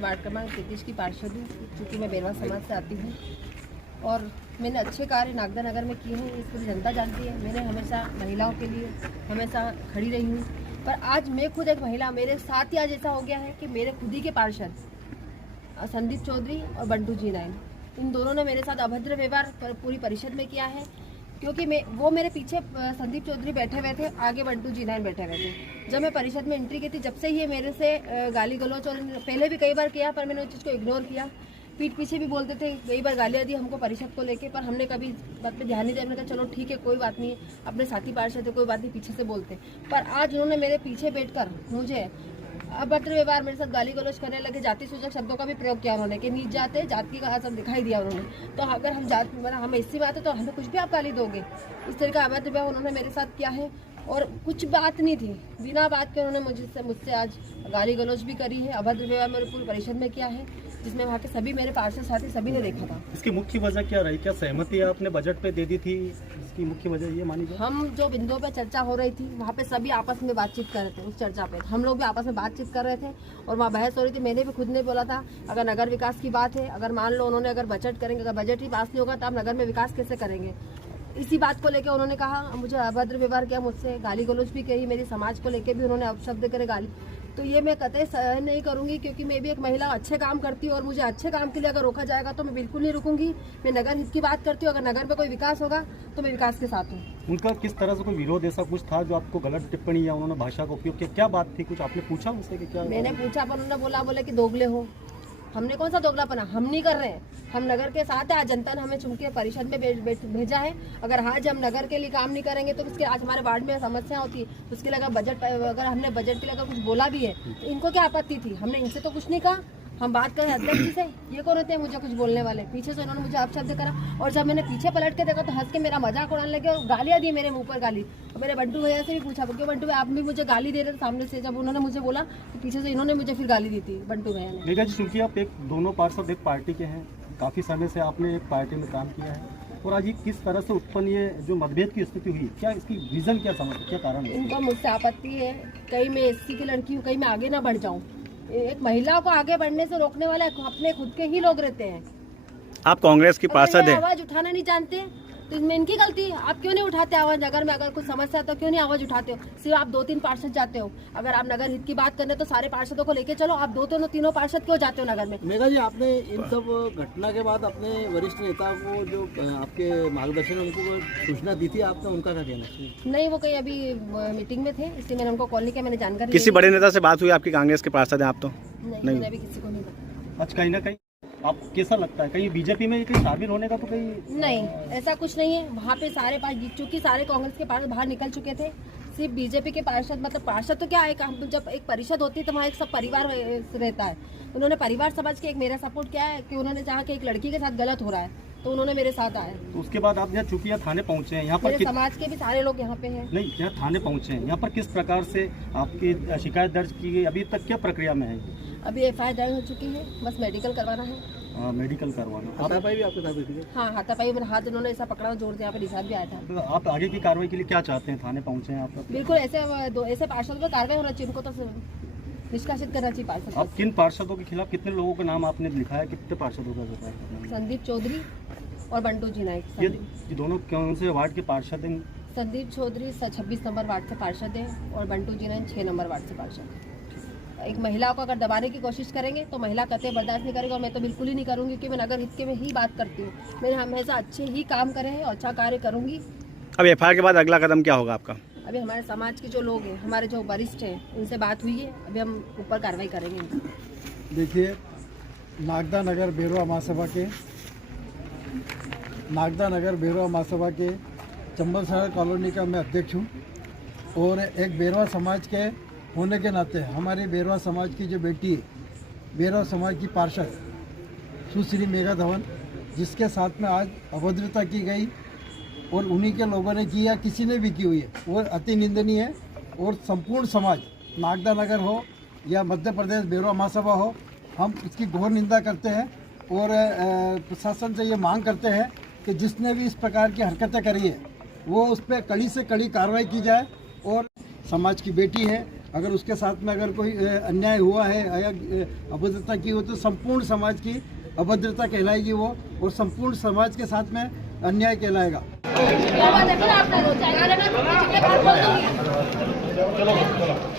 Ward क्रमांक 33 की पार्षद हूँ, चूँकि मैं बेरवा समाज से आती हूँ और मैंने अच्छे कार्य नागदा नगर में किए हैं, इसको जनता जानती है। मैंने हमेशा महिलाओं के लिए हमेशा खड़ी रही हूँ, पर आज मैं खुद एक महिला, मेरे साथ ही आज ऐसा हो गया है कि मेरे खुद ही के पार्षद संदीप चौधरी और बंटू जी नाइन, इन दोनों ने मेरे साथ अभद्र व्यवहार पूरी परिषद में किया है। क्योंकि वो मेरे पीछे संदीप चौधरी बैठे हुए थे, आगे बंटू जी नाइन बैठे हुए थे। जब मैं परिषद में एंट्री की थी, जब से ही मेरे से गाली गलौच, और पहले भी कई बार किया, पर मैंने उस चीज़ को इग्नोर किया। पीठ पीछे भी बोलते थे, कई बार गालियाँ दी हमको परिषद को लेके, पर हमने कभी बात पे ध्यान नहीं दिया। मैंने कहा चलो ठीक है, कोई बात नहीं, अपने साथी पार्षद है, कोई बात नहीं, पीछे से बोलते। पर आज उन्होंने मेरे पीछे बैठकर मुझे अभद्र व्यवहार, मेरे साथ गाली गलौच करने लगे। जाति सूचक शब्दों का भी प्रयोग किया उन्होंने कि नीच जाते, जाति का सब दिखाई दिया उन्होंने। तो अगर हम जात हम इसी में आते तो हमें कुछ भी आप गाली दोगे, इस तरह का अभद्र व्यवहार उन्होंने मेरे साथ किया है। और कुछ बात नहीं थी, बिना बात के उन्होंने मुझसे आज गाली गलौच भी करी है, अभद्र व्यवहार मेरे पूरी परिषद में किया है, जिसमें वहाँ के सभी मेरे पार्षद साथी सभी ने देखा था। इसकी मुख्य वजह क्या रही? क्या सहमति आपने बजट पे दे दी थी? इसकी मुख्य वजह ये मानी जाए? हम जो बिंदुओं पे चर्चा हो रही थी, वहाँ पे सभी आपस में बातचीत कर रहे थे। उस चर्चा पे हम लोग भी आपस में बातचीत कर रहे थे और वहाँ बहस हो रही थी। मैंने भी खुद ने बोला था, अगर नगर विकास की बात है, अगर मान लो उन्होंने अगर बजट करेंगे, अगर बजट ही पास नहीं होगा तो आप नगर में विकास कैसे करेंगे? इसी बात को लेकर उन्होंने कहा, मुझे अभद्र व्यवहार किया, मुझसे गाली गलौच भी कही, मेरी समाज को लेकर भी उन्होंने अपशब्द करे गाली। तो ये मैं कतई सहन नहीं करूंगी, क्योंकि मैं भी एक महिला अच्छे काम करती हूँ और मुझे अच्छे काम के लिए अगर रोका जाएगा तो मैं बिल्कुल नहीं रुकूंगी। मैं नगर हित की बात करती हूँ, अगर नगर में कोई विकास होगा तो मैं विकास के साथ हूँ। उनका किस तरह से कोई विरोध ऐसा कुछ था जो आपको गलत टिप्पणी या उन्होंने भाषा का उपयोग किया? क्या बात थी? कुछ आपने पूछा उनसे कि क्या? मैंने पूछा, पर उन्होंने बोले कि दोगले हो। हमने कौन सा दोगलापना, हम नहीं कर रहे हैं, हम नगर के साथ है। आज जनता ने हमें चुन के परिषद में भेजा है। अगर आज हम नगर के लिए काम नहीं करेंगे तो किसके, आज हमारे वार्ड में समस्या होती है, उसके लिए अगर हमने बजट के लिए कुछ बोला भी है तो इनको क्या आपत्ति थी? हमने इनसे तो कुछ नहीं कहा। हम बात करें अध्यक्ष जी से, ये कौन होते हैं मुझे कुछ बोलने वाले? पीछे से उन्होंने मुझे अपशब्द करा और जब मैंने पीछे पलट के देखा तो हंस के मेरा मजाक उड़ाने लगे और गालियाँ दी मेरे मुंह पर गाली। और मेरे बंटू भैया से भी पूछा, क्योंकि बंटू भैया आप भी मुझे गाली दे रहे थे सामने से। जब उन्होंने मुझे बोला तो पीछे से इन्होंने मुझे फिर गाली दी थी बंटू भैया ने। जी, क्योंकि आप दोनों पार्षद एक पार्टी के हैं, काफ़ी समय से आपने एक पार्टी में काम किया है, और आज ये किस तरह से उत्पन्न ये जो मतभेद की स्थिति हुई, क्या इसकी रीज़न क्या समझ, क्या कारण है? इनको मुझसे आपत्ति है, कहीं मैं एससी की लड़की हूँ, कहीं मैं आगे ना बढ़ जाऊँ। एक महिला को आगे बढ़ने से रोकने वाले अपने खुद के ही लोग रहते हैं। आप कांग्रेस की पार्षद हैं, आवाज उठाना नहीं जानते तो इसमें इनकी गलती है। आप क्यों नहीं उठाते आवाज? नगर में अगर कुछ समस्या है तो क्यों नहीं आवाज उठाते हो? सिर्फ आप 2-3 पार्षद जाते हो। अगर आप नगर हित की बात करने तो सारे पार्षदों को लेके चलो। आप 2-3 पार्षद क्यों जाते हो नगर में? मेघा जी, आपने इन सब घटना के बाद अपने वरिष्ठ नेता को जो आपके मार्गदर्शन उनको सूचना दी थी, आपने उनका क्या कहना? नहीं, वो कहीं अभी मीटिंग में थे, इसलिए मैंने उनको कॉल नहीं किया। मैंने जानकारी किसी बड़े नेता से बात हुई आपकी? कांग्रेस के पार्षद हैं आप तो? नहीं, मैंने अभी किसी को नहीं बताया। आज कहीं ना कहीं आप कैसा लगता है, कहीं बीजेपी में कहीं शामिल होने का तो कहीं? नहीं, ऐसा कुछ नहीं है। वहाँ पे सारे चूंकि सारे कांग्रेस के पार्षद बाहर निकल चुके थे, सिर्फ बीजेपी के पार्षद, मतलब पार्षद तो क्या है, जब एक परिषद होती है तो वहाँ एक सब परिवार रहता है। उन्होंने परिवार समझ के एक मेरा सपोर्ट किया है कि उन्होंने चाहा कि एक लड़की के साथ गलत हो रहा है तो उन्होंने मेरे साथ आए। तो उसके बाद आप यहाँ चूंकि यहाँ थाने पहुँचे हैं, यहाँ पर समाज के भी सारे लोग यहाँ पे हैं। नहीं, यहाँ थाने पहुँचे हैं, यहाँ पर किस प्रकार से आपकी शिकायत दर्ज की गई? अभी तक क्या प्रक्रिया में है? अभी FIR दर्ज हो चुकी है, बस मेडिकल करवाना है। मेडिकल करवाना। हाथापाई भी आपके साथ हुई थी? हाँ, हाथापाई में हाथ उन्होंने ऐसा पकड़ा, जोर से यहाँ पे निशान भी आया था। तो आप आगे की कार्रवाई के लिए क्या चाहते हैं? थाने पहुँचे हैं आप? बिल्कुल ऐसे पार्षदों पर कार्रवाई होना चाहिए, उनको तो निष्कासित करना चाहिए पार्षद। अब किन पार्षदों के खिलाफ, कितने लोगों का नाम आपने लिखा है, कितने पार्षदों का? संदीप चौधरी और बंटू जी नाइक। ये दोनों कौन से वार्ड के पार्षद हैं? संदीप चौधरी 26 नंबर वार्ड से पार्षद हैं और बंटू जी नाइक 6 नंबर वार्ड से पार्षद। एक महिला को अगर दबाने की कोशिश करेंगे तो महिला कतई बर्दाश्त नहीं करेगी, और मैं तो बिल्कुल ही नहीं करूँगी, क्योंकि मैं नगर हित के में ही बात करती हूँ। मैंने हमेशा अच्छे ही काम करे हैं और अच्छा कार्य करूँगी। अब FIR के बाद अगला कदम क्या होगा आपका? अभी हमारे समाज के जो लोग हैं, हमारे जो वरिष्ठ हैं, उनसे बात हुई है, अभी हम ऊपर कार्रवाई करेंगे। देखिए, नागदा नगर बेरवा महासभा के चंबल सागर कॉलोनी का मैं अध्यक्ष हूँ, और एक बेरवा समाज के होने के नाते हमारे बेरवा समाज की जो बेटी है, बेरवा समाज की पार्षद सुश्री मेघा धवन, जिसके साथ में आज अभद्रता की गई और उन्हीं के लोगों ने की या किसी ने भी की हुई है, वो अति निंदनीय है। और संपूर्ण समाज, नागदा नगर हो या मध्य प्रदेश बेरवा महासभा हो, हम इसकी घोर निंदा करते हैं और प्रशासन से ये मांग करते हैं कि जिसने भी इस प्रकार की हरकतें करी है वो उस पर कड़ी से कड़ी कार्रवाई की जाए। और समाज की बेटी है, अगर उसके साथ में अगर कोई अन्याय हुआ है या अभद्रता की हो तो संपूर्ण समाज की अभद्रता कहलाएगी वो, और संपूर्ण समाज के साथ में अन्याय कहलाएगा। चलो